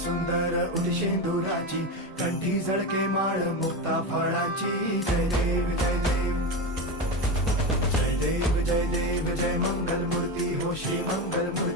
सुंदर उठी शेंदुराची, कंठी झळके माळ मुक्ता फळाची. जय देव जय देव जय देव जय देव, जय मंगल मूर्ती हो श्री मंगल मूर्ती.